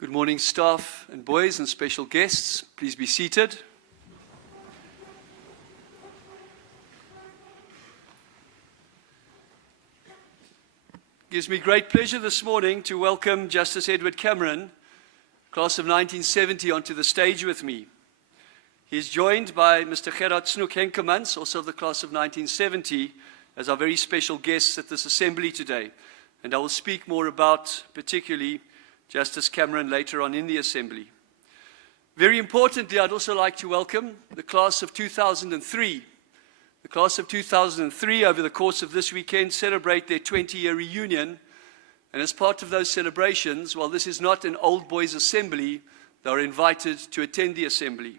Good morning, staff and boys and special guests. Please be seated. It gives me great pleasure this morning to welcome Justice Edward Cameron, class of 1970, onto the stage with me. He is joined by Mr. Gerard Snoek Henkemans, also of the class of 1970, as our very special guests at this assembly today. And I will speak more about, particularly, Justice Cameron later on in the assembly. Very importantly, I'd also like to welcome the class of 2003. The class of 2003, over the course of this weekend, celebrate their 20-year reunion. And as part of those celebrations, while this is not an old boys assembly, they are invited to attend the assembly.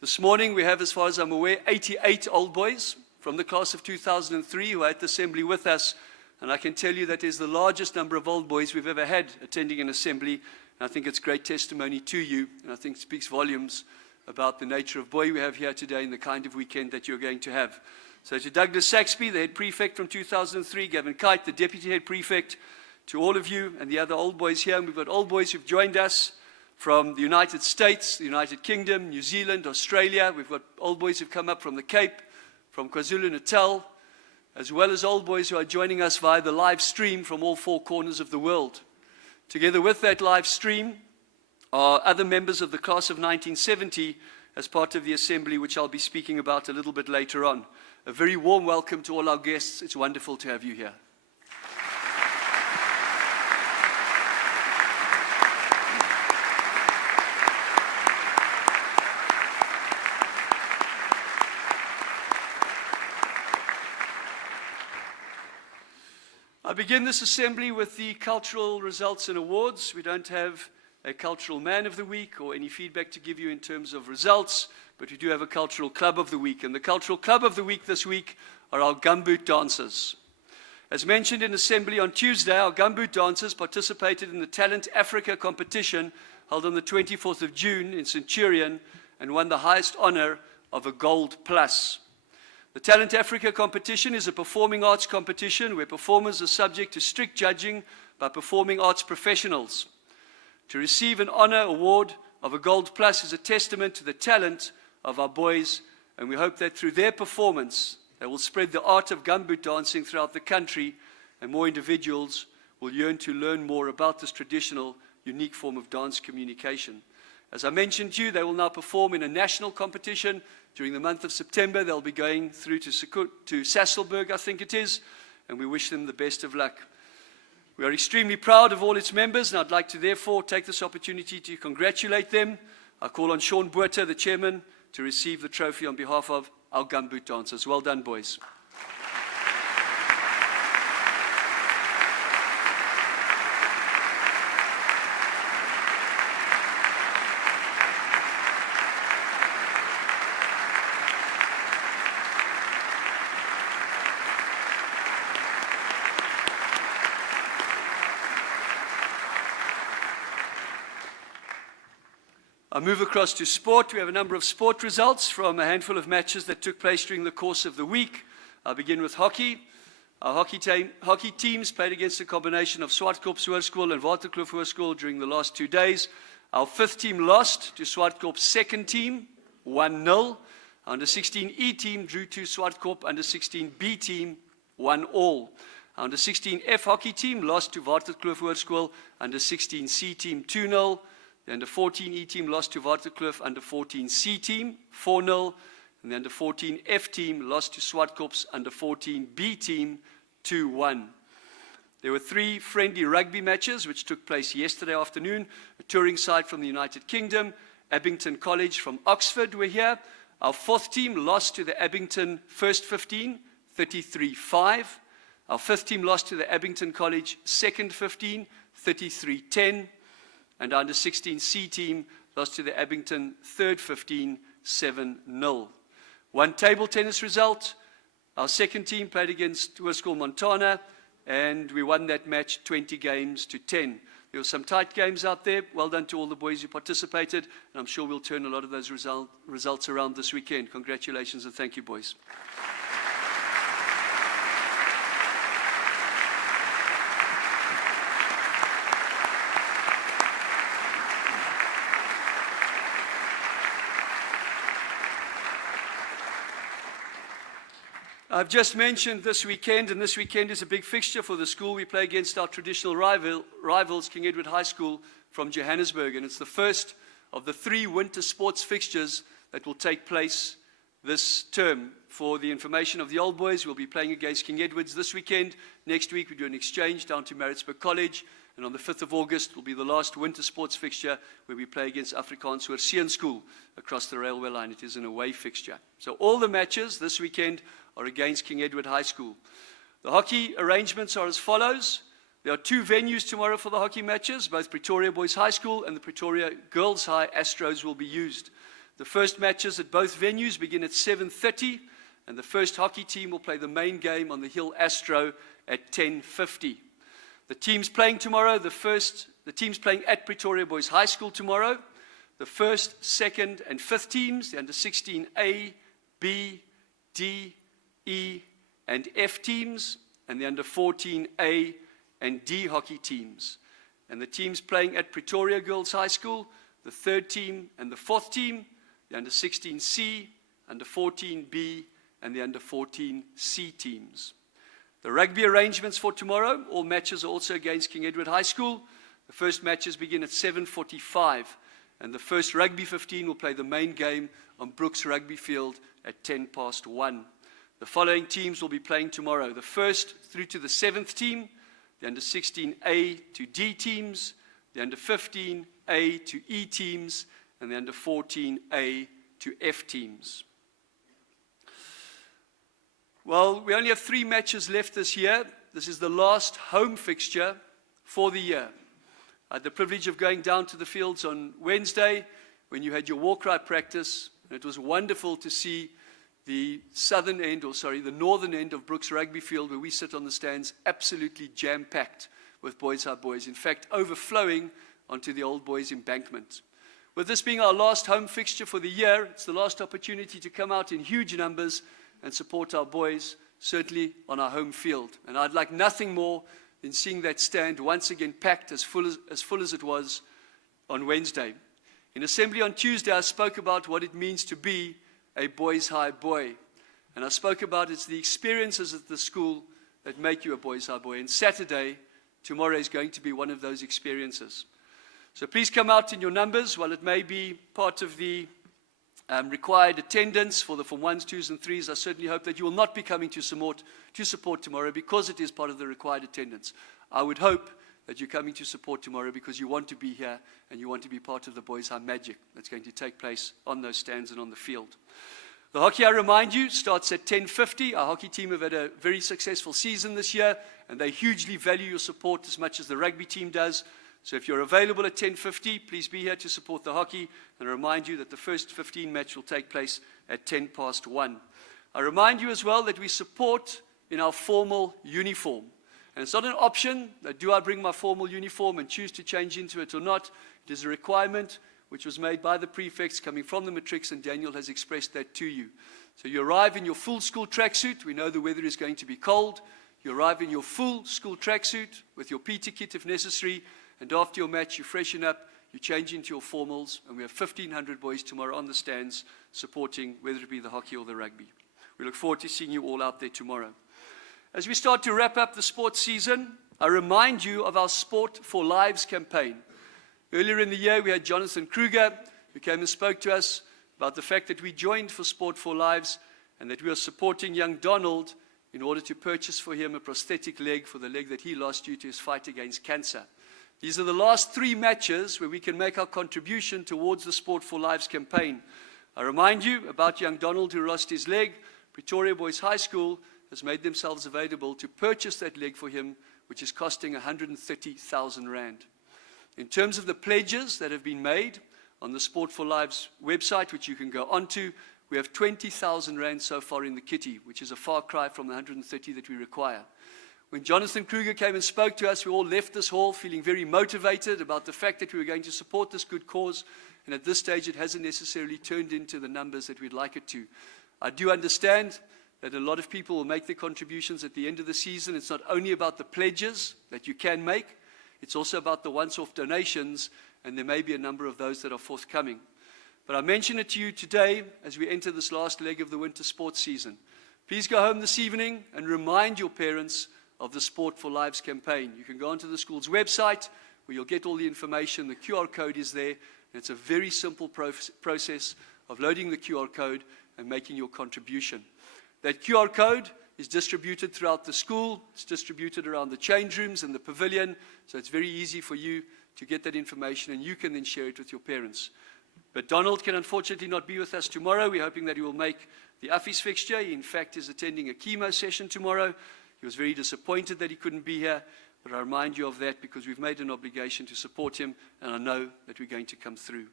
This morning we have, as far as I'm aware, 88 old boys from the class of 2003 who are at the assembly with us. And I can tell you that is the largest number of old boys we've ever had attending an assembly. And I think it's great testimony to you, and I think it speaks volumes about the nature of boy we have here today and the kind of weekend that you're going to have. So to Douglas Saxby, the head prefect from 2003, Gavin Kite, the deputy head prefect, to all of you and the other old boys here. And we've got old boys who've joined us from the United States, the United Kingdom, New Zealand, Australia. We've got old boys who've come up from the Cape, from KwaZulu-Natal, as well as old boys who are joining us via the live stream from all four corners of the world. Together with that live stream are other members of the class of 1970 as part of the assembly, which I'll be speaking about a little bit later on. A very warm welcome to all our guests. It's wonderful to have you here. I begin this assembly with the cultural results and awards. We don't have a cultural man of the week or any feedback to give you in terms of results, but we do have a cultural club of the week. And the cultural club of the week this week are our gumboot dancers. As mentioned in assembly on Tuesday, our gumboot dancers participated in the Talent Africa competition held on the 24th of June in Centurion and won the highest honor of a Gold Plus. The Talent Africa competition is a performing arts competition where performers are subject to strict judging by performing arts professionals. To receive an honor award of a Gold Plus is a testament to the talent of our boys, and we hope that through their performance, they will spread the art of gumboot dancing throughout the country, and more individuals will yearn to learn more about this traditional, unique form of dance communication. As I mentioned to you, they will now perform in a national competition. During the month of September, they'll be going through to Sasolburg, I think it is, and we wish them the best of luck. We are extremely proud of all its members, and I'd like to therefore take this opportunity to congratulate them. I call on Sean Buerter, the chairman, to receive the trophy on behalf of our gumboot dancers. Well done, boys. I move across to sport. We have a number of sport results from a handful of matches that took place during the course of the week. I'll begin with hockey. Our hockey teams played against a combination of Swartkorps Hoërskool and Waterkloof Hoërskool during the last 2 days. Our fifth team lost to Swartkorps' second team, 1-0. Our under-16E team drew to Swartkorps under-16B team, 1-1. Our under-16F hockey team lost to Waterkloof Hoërskool under-16C team, 2-0. The under-14E team lost to Waterkloof under-14C team, 4-0. And the under-14F team lost to Swartkorps under-14B team, 2-1. There were 3 friendly rugby matches which took place yesterday afternoon. A touring side from the United Kingdom, Abington College from Oxford were here. Our fourth team lost to the Abington First 15, 33-5. Our fifth team lost to the Abington College Second 15, 33-10. And our under-16C team lost to the Abington Third 15, 7-0. One table tennis result. Our second team played against Hoërskool Montana, and we won that match 20 games to 10. There were some tight games out there. Well done to all the boys who participated, and I'm sure we'll turn a lot of those results around this weekend. Congratulations and thank you, boys. I've just mentioned this weekend, and this weekend is a big fixture for the school. We play against our traditional rivals, King Edward High School from Johannesburg, and it's the first of the 3 winter sports fixtures that will take place this term. For the information of the old boys, we'll be playing against King Edward's this weekend. Next week, we do an exchange down to Maritzburg College, and on the 5th of August will be the last winter sports fixture where we play against Afrikaans Hoërseun School across the railway line. It is an away fixture. So all the matches this weekend are against King Edward High School. The hockey arrangements are as follows. There are 2 venues tomorrow for the hockey matches. Both Pretoria Boys High School and the Pretoria Girls High Astros will be used. The first matches at both venues begin at 7:30, and the first hockey team will play the main game on the Hill Astro at 10:50. The teams playing tomorrow, the teams playing at Pretoria Boys High School tomorrow, the first, second, and 5th teams, the under 16 A, B, D, E, and F teams, and the under 14 A and D hockey teams. And the teams playing at Pretoria Girls High School, the 3rd team and the 4th team, the under 16 C, under 14 B, and the under 14 C teams. The rugby arrangements for tomorrow, all matches are also against King Edward High School. The first matches begin at 7:45, and the first rugby 15 will play the main game on Brooks Rugby Field at 1:10. The following teams will be playing tomorrow. The 1st through to the 7th team, the under 16 A to D teams, the under 15 A to E teams, and the under 14 A to F teams. Well, we only have 3 matches left this year. This is the last home fixture for the year. I had the privilege of going down to the fields on Wednesday when you had your walk-right practice, and it was wonderful to see the northern end of Brooks Rugby Field, where we sit on the stands, absolutely jam-packed with Boys High boys. In fact, overflowing onto the old boys embankment. With this being our last home fixture for the year, it's the last opportunity to come out in huge numbers and support our boys, certainly on our home field. And I'd like nothing more than seeing that stand once again packed as full as it was on Wednesday. In assembly on Tuesday, I spoke about what it means to be a Boys High boy. And I spoke about it's the experiences at the school that make you a Boys High boy. And Saturday, tomorrow, is going to be one of those experiences. So please come out in your numbers. While it may be part of the required attendance for the Form 1s, 2s, and 3s, I certainly hope that you will not be coming to support tomorrow because it is part of the required attendance. I would hope that you're coming to support tomorrow because you want to be here and you want to be part of the Boys High magic that's going to take place on those stands and on the field. The hockey, I remind you, starts at 10:50. Our hockey team have had a very successful season this year, and they hugely value your support as much as the rugby team does. So if you're available at 10:50, please be here to support the hockey. And I remind you that the first 15 match will take place at 1:10. I remind you as well that we support in our formal uniform. And it's not an option that do I bring my formal uniform and choose to change into it or not. It is a requirement which was made by the prefects coming from the matrics, and Daniel has expressed that to you. So you arrive in your full school tracksuit. We know the weather is going to be cold. You arrive in your full school tracksuit with your PT kit if necessary. And after your match, you freshen up, you change into your formals, and we have 1,500 boys tomorrow on the stands supporting, whether it be the hockey or the rugby. We look forward to seeing you all out there tomorrow. As we start to wrap up the sports season, I remind you of our Sport for Lives campaign. Earlier in the year, we had Jonathan Kruger, who came and spoke to us about the fact that we joined for Sport for Lives and that we are supporting young Donald in order to purchase for him a prosthetic leg for the leg that he lost due to his fight against cancer. These are the last 3 matches where we can make our contribution towards the Sport for Lives campaign. I remind you about young Donald who lost his leg. Pretoria Boys High School has made themselves available to purchase that leg for him, which is costing 130,000 rand. In terms of the pledges that have been made on the Sport for Lives website, which you can go onto, we have 20,000 rand so far in the kitty, which is a far cry from the 130 that we require. When Jonathan Kruger came and spoke to us, we all left this hall feeling very motivated about the fact that we were going to support this good cause. And at this stage, it hasn't necessarily turned into the numbers that we'd like it to. I do understand that a lot of people will make their contributions at the end of the season. It's not only about the pledges that you can make, it's also about the once-off donations, and there may be a number of those that are forthcoming. But I mention it to you today as we enter this last leg of the winter sports season. Please go home this evening and remind your parents of the Sport for Lives campaign. You can go onto the school's website where you'll get all the information. The QR code is there. And it's a very simple process of loading the QR code and making your contribution. That QR code is distributed throughout the school. It's distributed around the change rooms and the pavilion. So it's very easy for you to get that information, and you can then share it with your parents. But Donald can unfortunately not be with us tomorrow. We're hoping that he will make the Affie's fixture. He, in fact, is attending a chemo session tomorrow. He was very disappointed that he couldn't be here, but I remind you of that because we've made an obligation to support him, and I know that we're going to come through.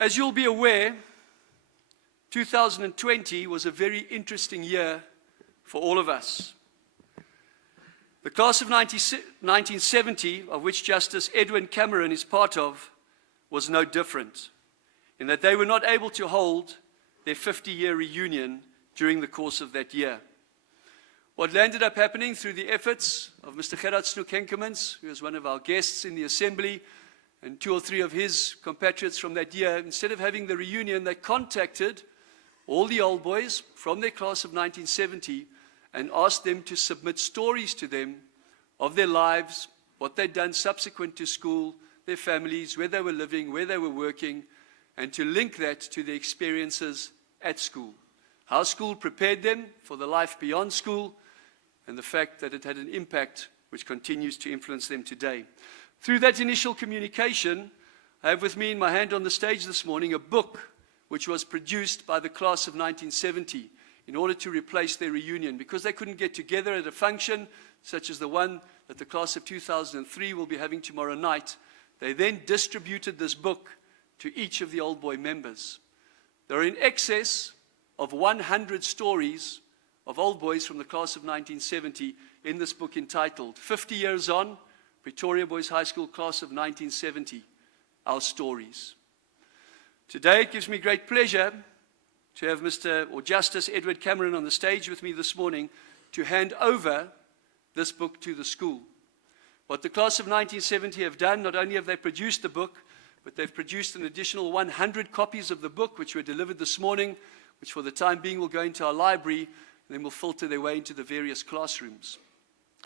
As you'll be aware, 2020 was a very interesting year for all of us. The class of 1970, of which Justice Edwin Cameron is part of, was no different, in that they were not able to hold their 50-year reunion during the course of that year. What ended up happening through the efforts of Mr. Gerard Snoek-Henkemans, who was one of our guests in the assembly, and 2 or 3 of his compatriots from that year, instead of having the reunion, they contacted all the old boys from their class of 1970 and asked them to submit stories to them of their lives, what they'd done subsequent to school, their families, where they were living, where they were working, and to link that to their experiences at school. How school prepared them for the life beyond school, and the fact that it had an impact which continues to influence them today. Through that initial communication, I have with me in my hand on the stage this morning a book which was produced by the class of 1970 in order to replace their reunion. Because they couldn't get together at a function such as the one that the class of 2003 will be having tomorrow night, they then distributed this book to each of the old boy members. There are in excess of 100 stories of old boys from the class of 1970 in this book entitled 50 Years On, Pretoria Boys High School Class of 1970, Our Stories. Today it gives me great pleasure to have Justice Edward Cameron on the stage with me this morning to hand over this book to the school. What the class of 1970 have done, not only have they produced the book, but they've produced an additional 100 copies of the book, which were delivered this morning, which for the time being will go into our library, and then will filter their way into the various classrooms.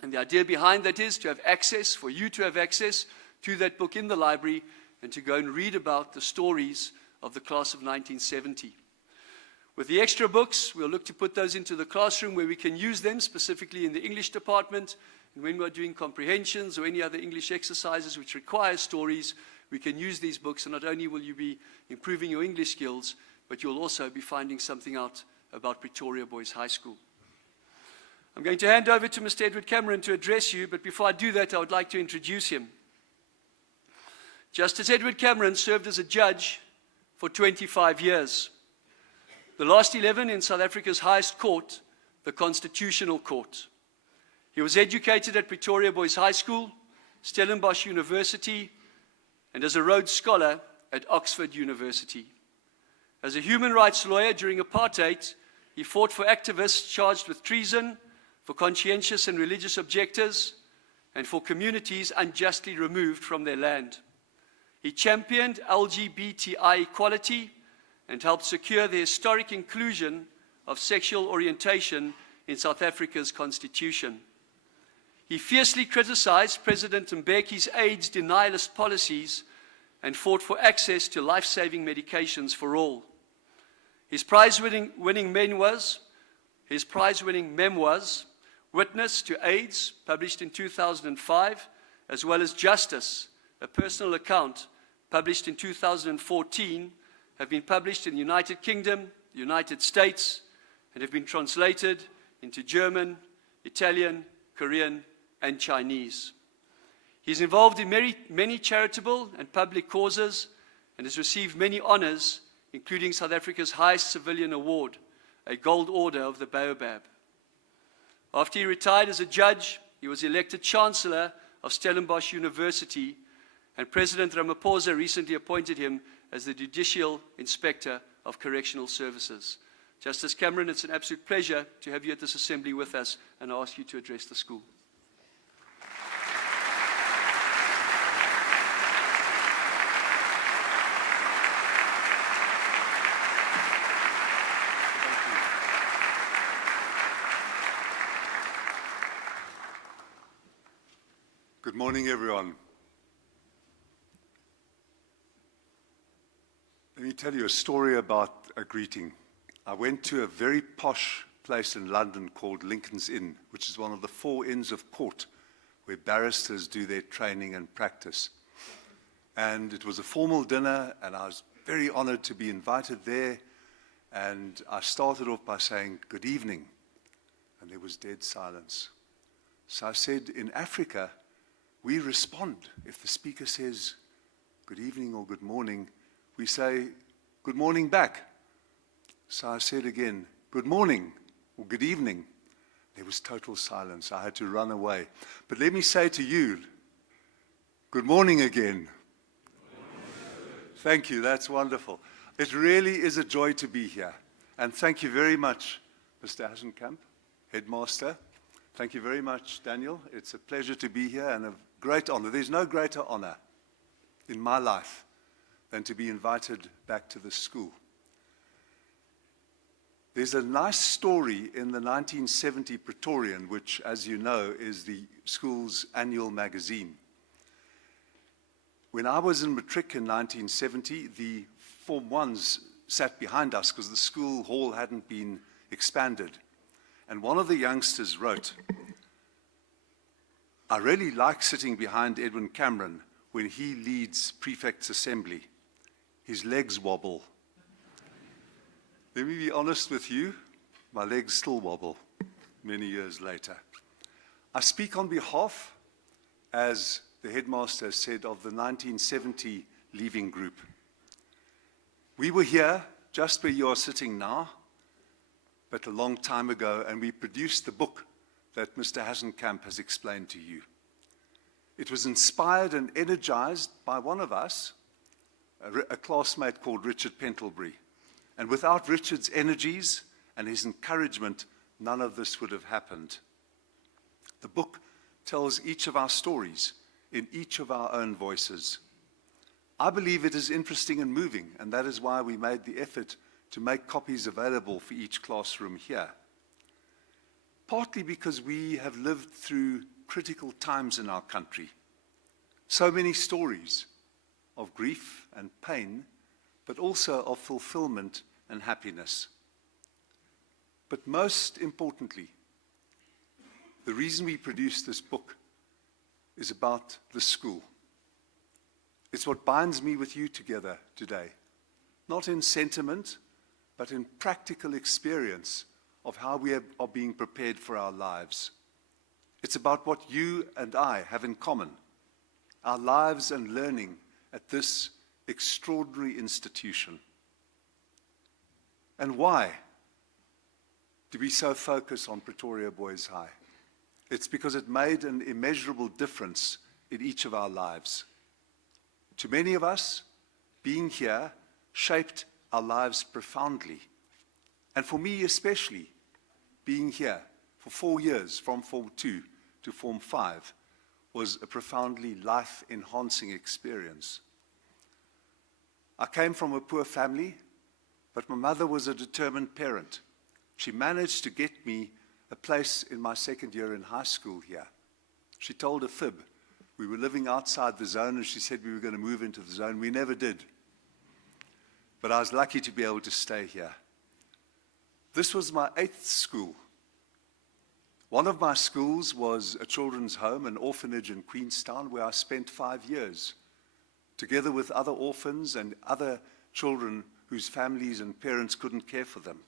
And the idea behind that is to have access, for you to have access to that book in the library, and to go and read about the stories of the class of 1970. With the extra books, we'll look to put those into the classroom where we can use them, specifically in the English department. And when we're doing comprehensions or any other English exercises which require stories, we can use these books. And not only will you be improving your English skills, but you'll also be finding something out about Pretoria Boys High School. I'm going to hand over to Mr. Edward Cameron to address you, but before I do that, I would like to introduce him. Justice Edward Cameron served as a judge for 25 years. The last 11 in South Africa's highest court, the Constitutional Court. He was educated at Pretoria Boys High School, Stellenbosch University, and as a Rhodes Scholar at Oxford University. As a human rights lawyer during apartheid, he fought for activists charged with treason, for conscientious and religious objectors, and for communities unjustly removed from their land. He championed LGBTI equality and helped secure the historic inclusion of sexual orientation in South Africa's constitution. He fiercely criticized President Mbeki's AIDS denialist policies and fought for access to life-saving medications for all. His prize-winning memoirs, Witness to AIDS, published in 2005, as well as Justice, a personal account, published in 2014, have been published in the United Kingdom, the United States, and have been translated into German, Italian, Korean, and Chinese. He's involved in many charitable and public causes and has received many honors, including South Africa's highest civilian award, a Gold Order of the Baobab. After he retired as a judge, he was elected Chancellor of Stellenbosch University, and President Ramaphosa recently appointed him as the Judicial Inspector of Correctional Services. Justice Cameron, it's an absolute pleasure to have you at this assembly with us, and I ask you to address the school. morning, everyone. Let me tell you a story about a greeting. I went to a very posh place in London called Lincoln's Inn, which is one of the 4 inns of court where barristers do their training and practice. And it was a formal dinner, and I was very honored to be invited there. And I started off by saying, "Good evening." And there was dead silence. So I said, in Africa, we respond. If the speaker says good evening or good morning, we say good morning back. So I said again, good morning or good evening. There was total silence. I had to run away. But let me say to you, good morning again. Thank you. That's wonderful. It really is a joy to be here. And thank you very much, Mr. Hasenkamp, Headmaster. Thank you very much, Daniel. It's a pleasure to be here and a great honor. There's no greater honor in my life than to be invited back to the school. There's a nice story in the 1970 Praetorian, which, as you know, is the school's annual magazine. When I was in matric in 1970, the Form 1s sat behind us because the school hall hadn't been expanded. And one of the youngsters wrote, "I really like sitting behind Edwin Cameron when he leads prefect's assembly. His legs wobble." Let me be honest with you, my legs still wobble many years later. I speak on behalf, as the headmaster said, of the 1970 leaving group. We were here, just where you are sitting now, but a long time ago, and we produced the book that Mr. Hasenkamp has explained to you. It was inspired and energized by one of us, a classmate called Richard Pentlebury. And without Richard's energies and his encouragement, none of this would have happened. The book tells each of our stories in each of our own voices. I believe it is interesting and moving, and that is why we made the effort to make copies available for each classroom here. Partly because we have lived through critical times in our country. So many stories of grief and pain, but also of fulfillment and happiness. But most importantly, the reason we produced this book is about the school. It's what binds me with you together today, not in sentiment, but in practical experience of how we are being prepared for our lives. It's about what you and I have in common, our lives and learning at this extraordinary institution. And why do we so focus on Pretoria Boys High? It's because it made an immeasurable difference in each of our lives. To many of us, being here shaped our lives profoundly. And for me especially, being here for 4 years, from Form 2 to Form 5, was a profoundly life-enhancing experience. I came from a poor family, but my mother was a determined parent. She managed to get me a place in my second year in high school here. She told a fib. We were living outside the zone, and she said we were going to move into the zone. We never did. But I was lucky to be able to stay here. This was my 8th school. One of my schools was a children's home, an orphanage in Queenstown, where I spent 5 years, together with other orphans and other children whose families and parents couldn't care for them.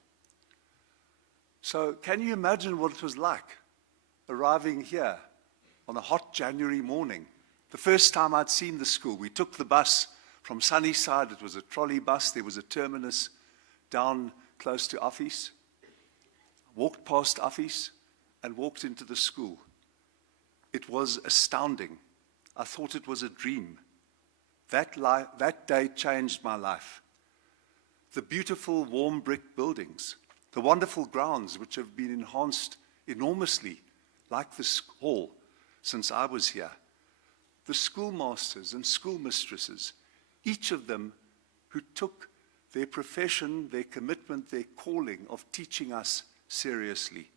So can you imagine what it was like arriving here on a hot January morning? The first time I'd seen the school, we took the bus from Sunnyside. It was a trolley bus. There was a terminus down close to Office. Walked past Office and walked into the school. It was astounding. I thought it was a dream. That day changed my life. The beautiful warm brick buildings, the wonderful grounds which have been enhanced enormously, like this hall, since I was here. The schoolmasters and schoolmistresses, each of them who took their profession, their commitment, their calling of teaching us seriously.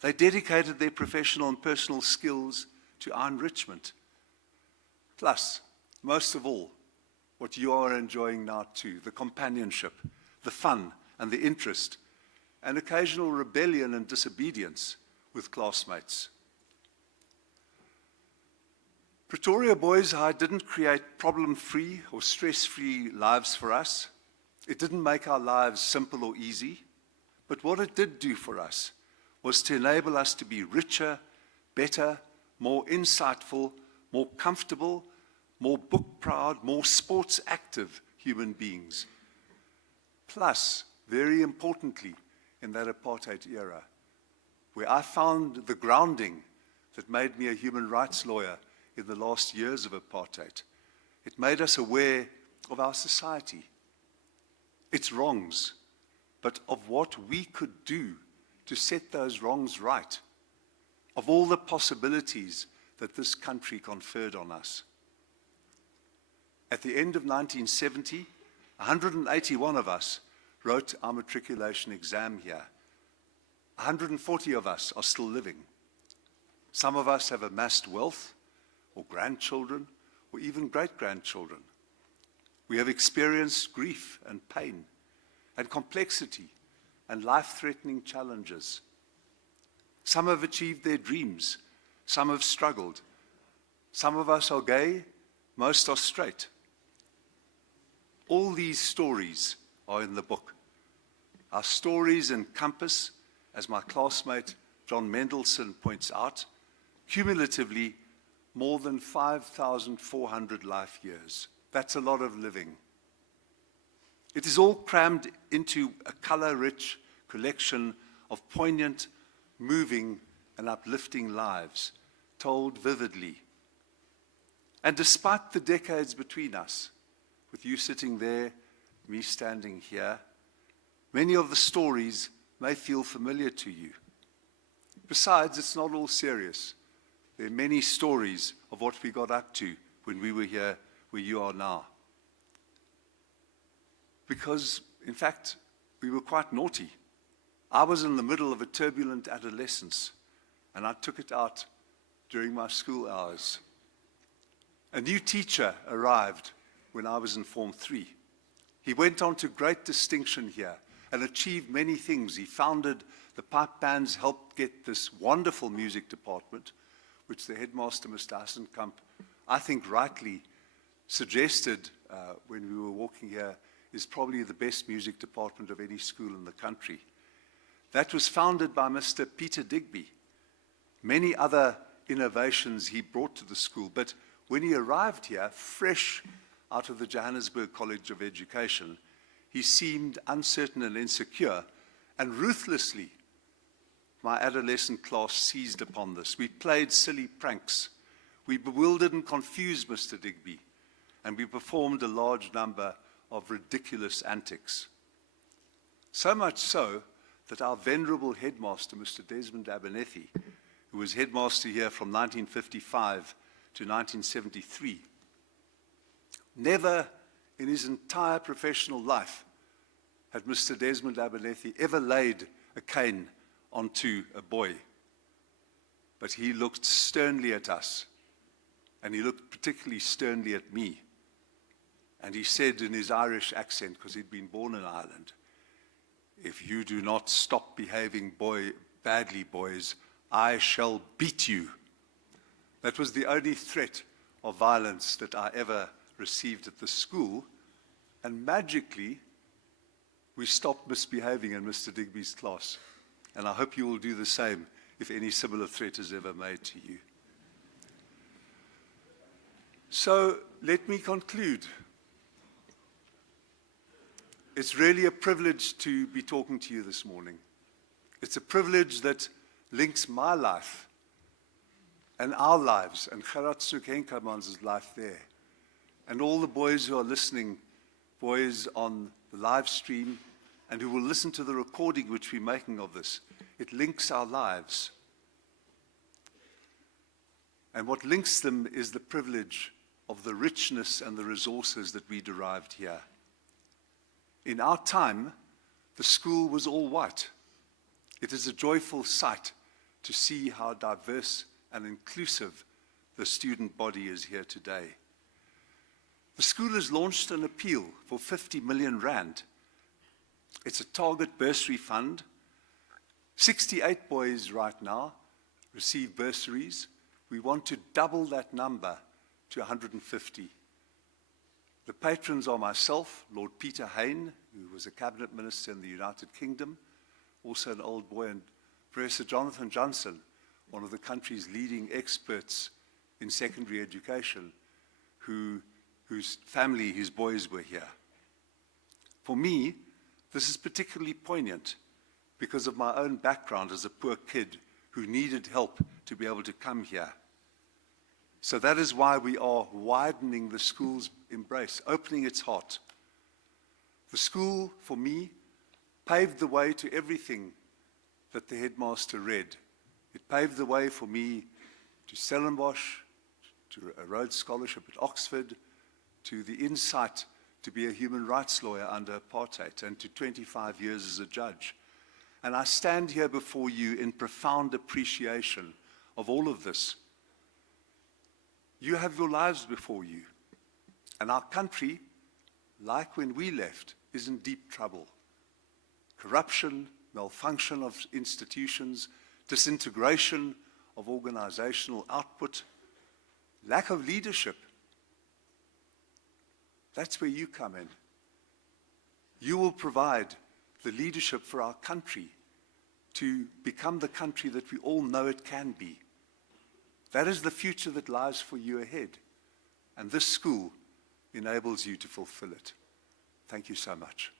They dedicated their professional and personal skills to our enrichment. Plus, most of all, what you are enjoying now too, the companionship, the fun and the interest, and occasional rebellion and disobedience with classmates. Pretoria Boys High didn't create problem-free or stress-free lives for us. It didn't make our lives simple or easy. But what it did do for us was to enable us to be richer, better, more insightful, more comfortable, more book-proud, more sports-active human beings. Plus, very importantly, in that apartheid era, where I found the grounding that made me a human rights lawyer in the last years of apartheid, it made us aware of our society, its wrongs, but of what we could do to set those wrongs right, of all the possibilities that this country conferred on us. At the end of 1970, 181 of us wrote our matriculation exam here. 140 of us are still living. Some of us have amassed wealth, or grandchildren, or even great-grandchildren. We have experienced grief and pain, and complexity, and life-threatening challenges. Some have achieved their dreams. Some have struggled. Some of us are gay. Most are straight. All these stories are in the book. Our stories encompass, as my classmate John Mendelsohn points out, cumulatively more than 5,400 life years. That's a lot of living. It is all crammed into a color-rich collection of poignant, moving, and uplifting lives, told vividly. And despite the decades between us, with you sitting there, me standing here, many of the stories may feel familiar to you. Besides, it's not all serious. There are many stories of what we got up to when we were here where you are now. Because, in fact, we were quite naughty. I was in the middle of a turbulent adolescence, and I took it out during my school hours. A new teacher arrived when I was in Form 3. He went on to great distinction here and achieved many things. He founded the pipe bands, helped get this wonderful music department, which the headmaster, Mr. Hassenkamp, I think rightly suggested when we were walking here, is probably the best music department of any school in the country. That was founded by Mr. Peter Digby. Many other innovations he brought to the school, but when he arrived here, fresh out of the Johannesburg College of Education, he seemed uncertain and insecure, and ruthlessly, my adolescent class seized upon this. We played silly pranks. We bewildered and confused Mr. Digby, and we performed a large number of ridiculous antics. So much so that our venerable headmaster, Mr. Desmond Abernethy, who was headmaster here from 1955 to 1973, never in his entire professional life had Mr. Desmond Abernethy ever laid a cane onto a boy. But he looked sternly at us, and he looked particularly sternly at me. And he said in his Irish accent, because he'd been born in Ireland, "If you do not stop behaving badly, boys, I shall beat you." That was the only threat of violence that I ever received at the school, and magically, we stopped misbehaving in Mr. Digby's class. And I hope you will do the same if any similar threat is ever made to you. So let me conclude. It's really a privilege to be talking to you this morning. It's a privilege that links my life and our lives, and Gerard Soek-Henkelmans' life there, and all the boys who are listening, boys on the live stream, and who will listen to the recording which we're making of this. It links our lives. And what links them is the privilege of the richness and the resources that we derived here. In our time, the school was all white. It is a joyful sight to see how diverse and inclusive the student body is here today. The school has launched an appeal for 50 million rand. It's a target bursary fund. 68 boys right now receive bursaries. We want to double that number to 150. The patrons are myself, Lord Peter Hayne, who was a cabinet minister in the United Kingdom, also an old boy, and Professor Jonathan Johnson, one of the country's leading experts in secondary education, whose family, his boys were here. For me, this is particularly poignant because of my own background as a poor kid who needed help to be able to come here. So that is why we are widening the school's embrace, opening its heart. The school, for me, paved the way to everything that the headmaster read. It paved the way for me to Stellenbosch, to a Rhodes Scholarship at Oxford, to the insight to be a human rights lawyer under apartheid, and to 25 years as a judge. And I stand here before you in profound appreciation of all of this. You have your lives before you, and our country, like when we left, is in deep trouble. Corruption, malfunction of institutions, disintegration of organizational output, lack of leadership. That's where you come in. You will provide the leadership for our country to become the country that we all know it can be. That is the future that lies for you ahead. And this school enables you to fulfill it. Thank you so much.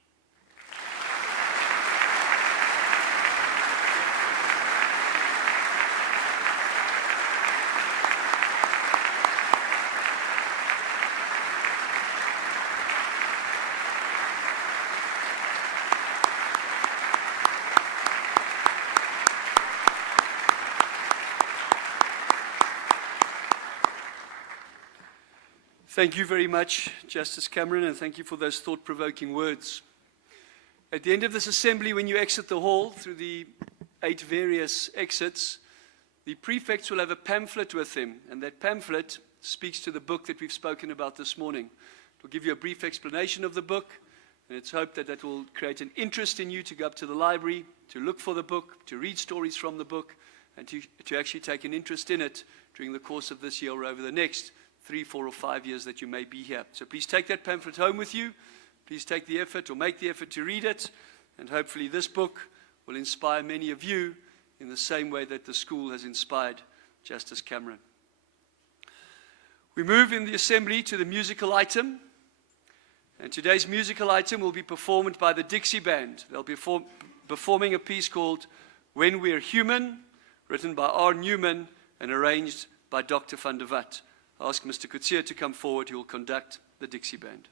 Thank you very much, Justice Cameron, and thank you for those thought-provoking words. At the end of this assembly, when you exit the hall through the 8 various exits, the prefects will have a pamphlet with them, and that pamphlet speaks to the book that we've spoken about this morning. It will give you a brief explanation of the book, and it's hoped that that will create an interest in you to go up to the library, to look for the book, to read stories from the book, and to actually take an interest in it during the course of this year or over the next 3, 4, or 5 years that you may be here. So please take that pamphlet home with you. Please take the effort or make the effort to read it. And hopefully this book will inspire many of you in the same way that the school has inspired Justice Cameron. We move in the assembly to the musical item. And today's musical item will be performed by the Dixie Band. They'll be performing a piece called When We're Human, written by R. Newman and arranged by Dr. van der Walt. I ask Mr. Kutsia to come forward. He will conduct the Dixie Band.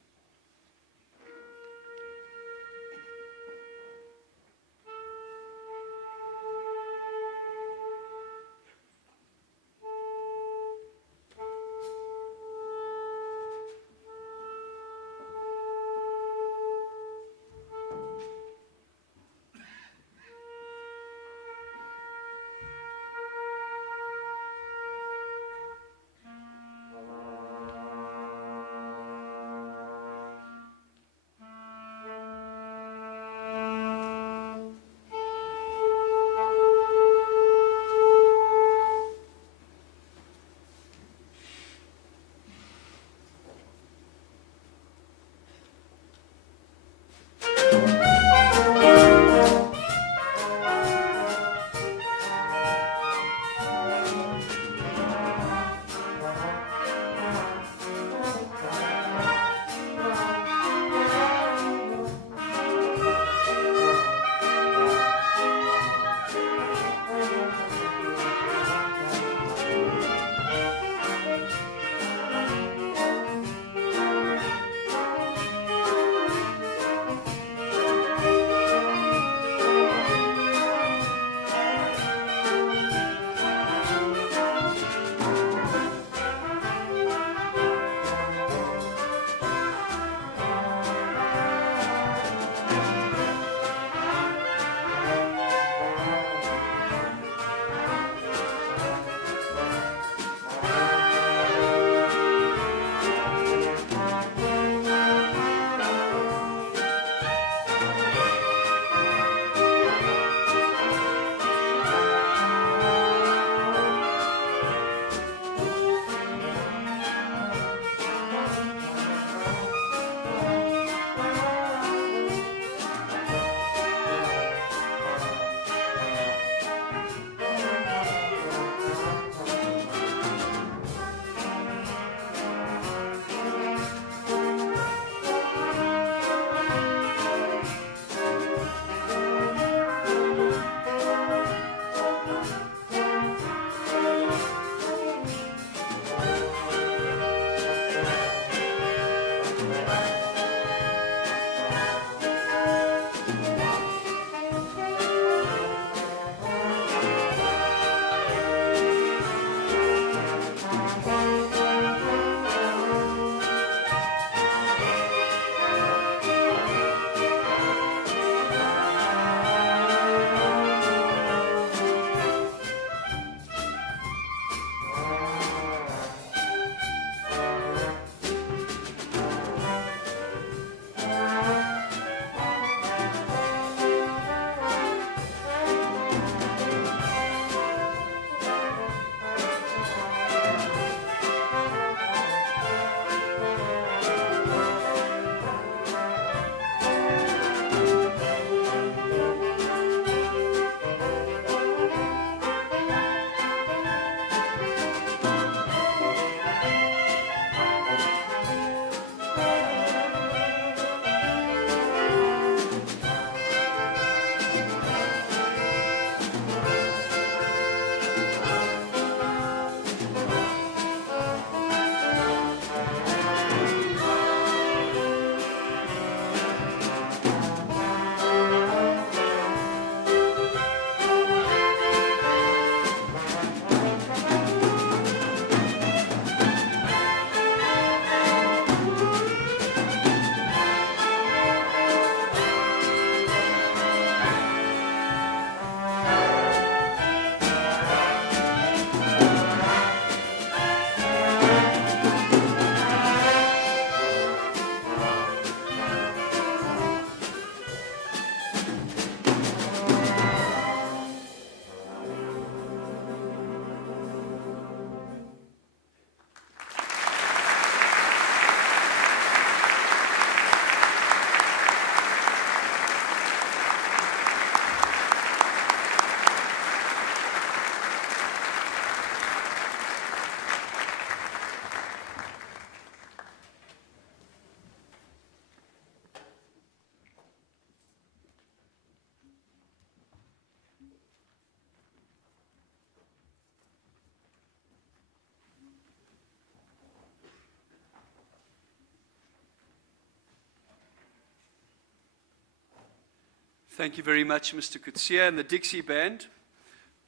Thank you very much, Mr. Kutsia and the Dixie Band.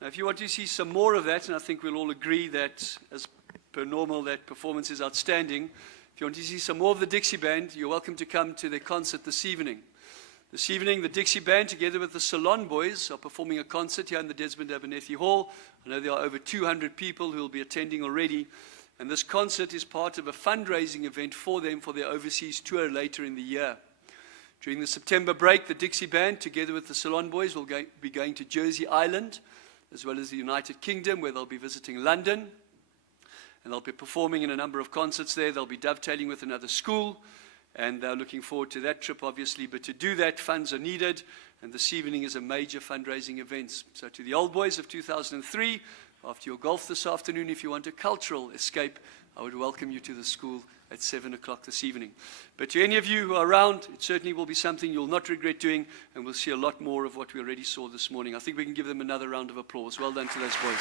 Now, if you want to see some more of that, and I think we'll all agree that, as per normal, that performance is outstanding. If you want to see some more of the Dixie Band, you're welcome to come to their concert this evening. This evening, the Dixie Band, together with the Salon Boys, are performing a concert here in the Desmond Abernethy Hall. I know there are over 200 people who will be attending already. And this concert is part of a fundraising event for them for their overseas tour later in the year. During the September break, the Dixie Band, together with the Salon Boys, will be going to Jersey Island, as well as the United Kingdom, where they'll be visiting London. And they'll be performing in a number of concerts there. They'll be dovetailing with another school. And they're looking forward to that trip, obviously. But to do that, funds are needed. And this evening is a major fundraising event. So to the old boys of 2003, after your golf this afternoon, if you want a cultural escape, I would welcome you to the school at 7 o'clock this evening. But to any of you who are around, it certainly will be something you'll not regret doing, and we'll see a lot more of what we already saw this morning. I think we can give them another round of applause. Well done to those boys.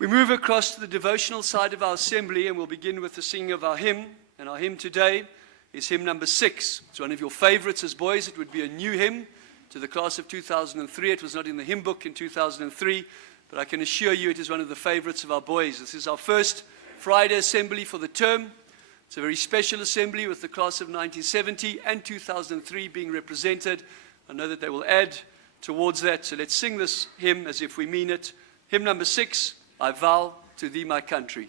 We move across to the devotional side of our assembly, and we'll begin with the singing of our hymn. And our hymn today is hymn number 6. It's one of your favorites as boys. It would be a new hymn to the class of 2003. It was not in the hymn book in 2003, but I can assure you it is one of the favorites of our boys. This is our first Friday assembly for the term. It's a very special assembly with the class of 1970 and 2003 being represented. I know that they will add towards that. So let's sing this hymn as if we mean it. Hymn number 6, I vow to thee my country.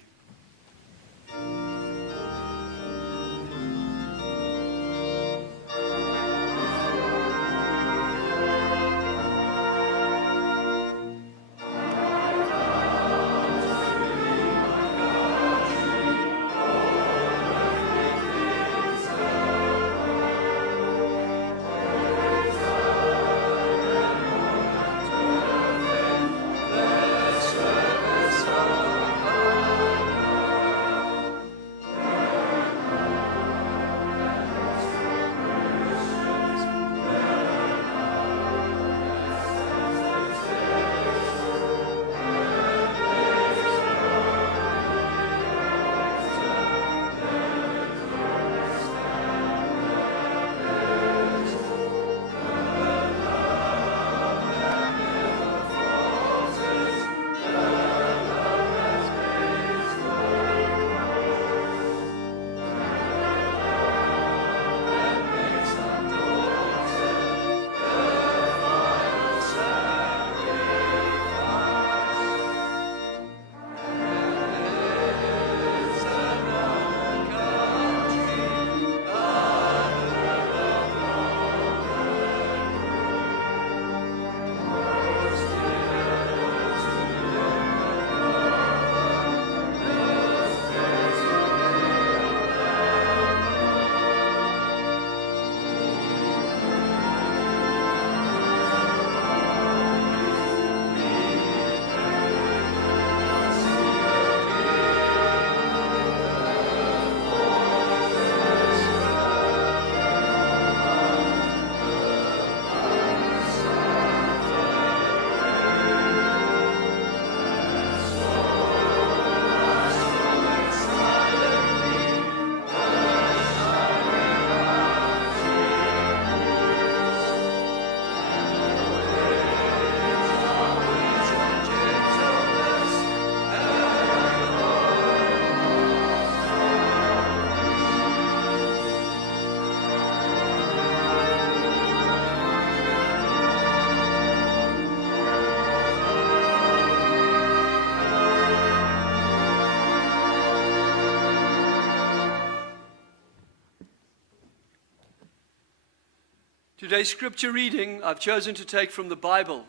Today's scripture reading I've chosen to take from the Bible.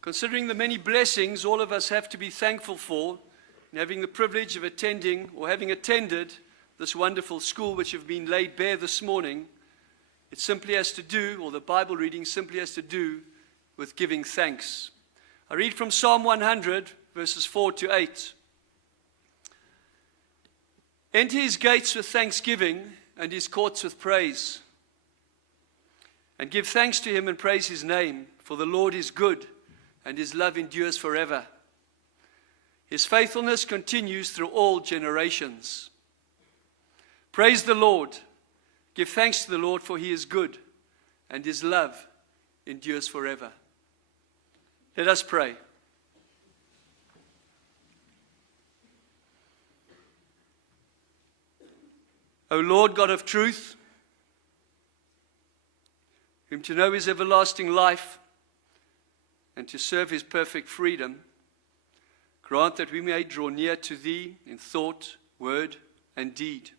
Considering the many blessings all of us have to be thankful for in having the privilege of attending or having attended this wonderful school which have been laid bare this morning, it simply has to do, or the Bible reading simply has to do with giving thanks. I read from Psalm 100, verses 4 to 8. Enter his gates with thanksgiving and his courts with praise. And give thanks to him and praise his name. for the Lord is good, and his love endures forever. His faithfulness continues through all generations. Praise the Lord. Give thanks to the Lord, for he is good, and his love endures forever. Let us pray. O Lord God of truth, whom to know is everlasting life, and to serve his perfect freedom, grant that we may draw near to thee in thought, word, and deed.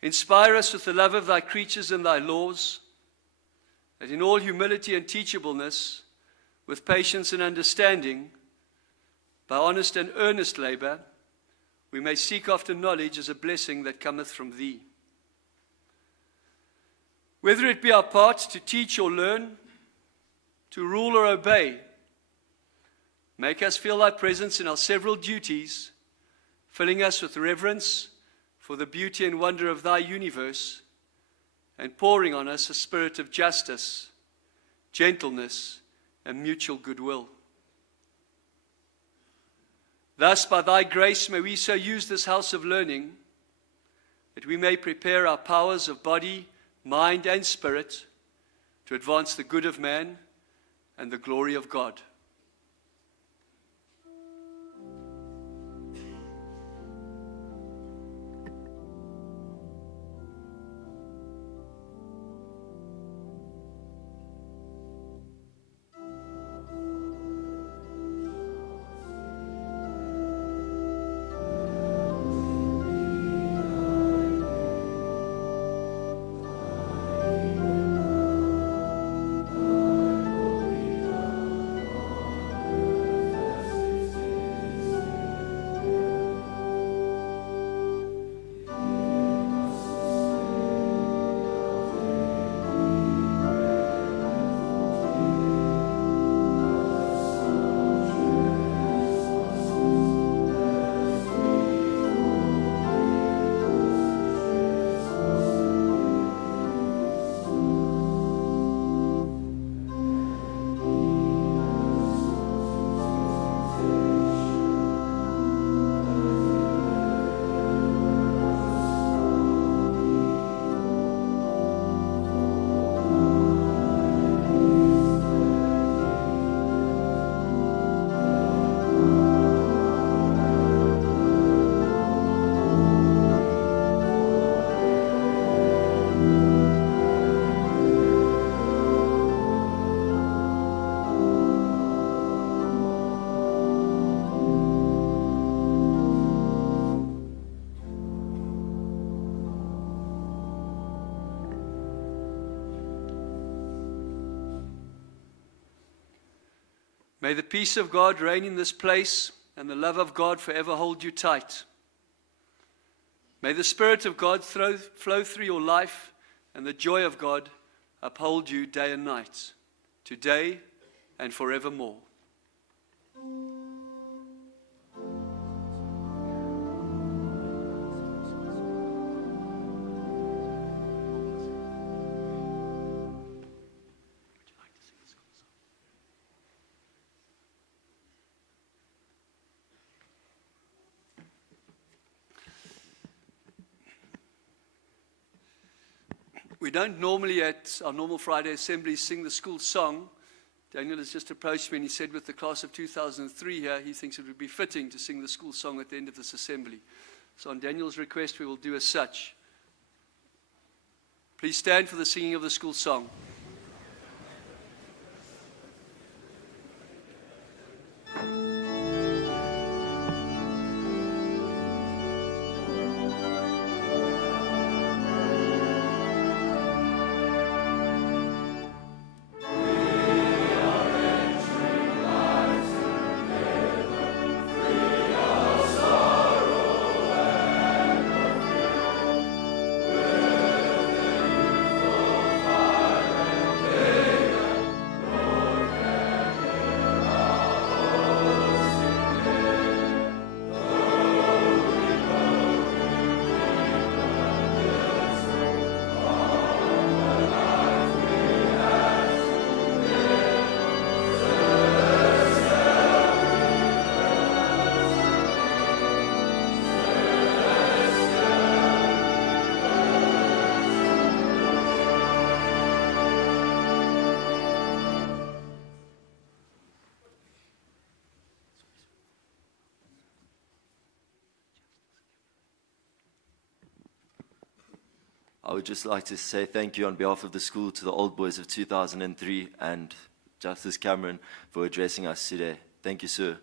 Inspire us with the love of thy creatures and thy laws, that in all humility and teachableness, with patience and understanding, by honest and earnest labor, we may seek after knowledge as a blessing that cometh from thee. Whether it be our part to teach or learn, to rule or obey, make us feel thy presence in our several duties, filling us with reverence for the beauty and wonder of thy universe, and pouring on us a spirit of justice, gentleness, and mutual goodwill. Thus, by thy grace, may we so use this house of learning that we may prepare our powers of body, mind, and spirit to advance the good of man and the glory of God. May the peace of God reign in this place, and the love of God forever hold you tight. May the Spirit of God flow through your life, and the joy of God uphold you day and night, today and forevermore. We don't normally at our normal Friday assembly sing the school song. Daniel has just approached me and he said with the class of 2003 here, he thinks it would be fitting to sing the school song at the end of this assembly. So on Daniel's request, we will do as such. Please stand for the singing of the school song. I would just like to say thank you on behalf of the school to the old boys of 2003 and Justice Cameron for addressing us today. Thank you, sir.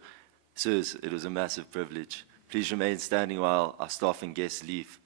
Sirs, it was a massive privilege. Please remain standing while our staff and guests leave.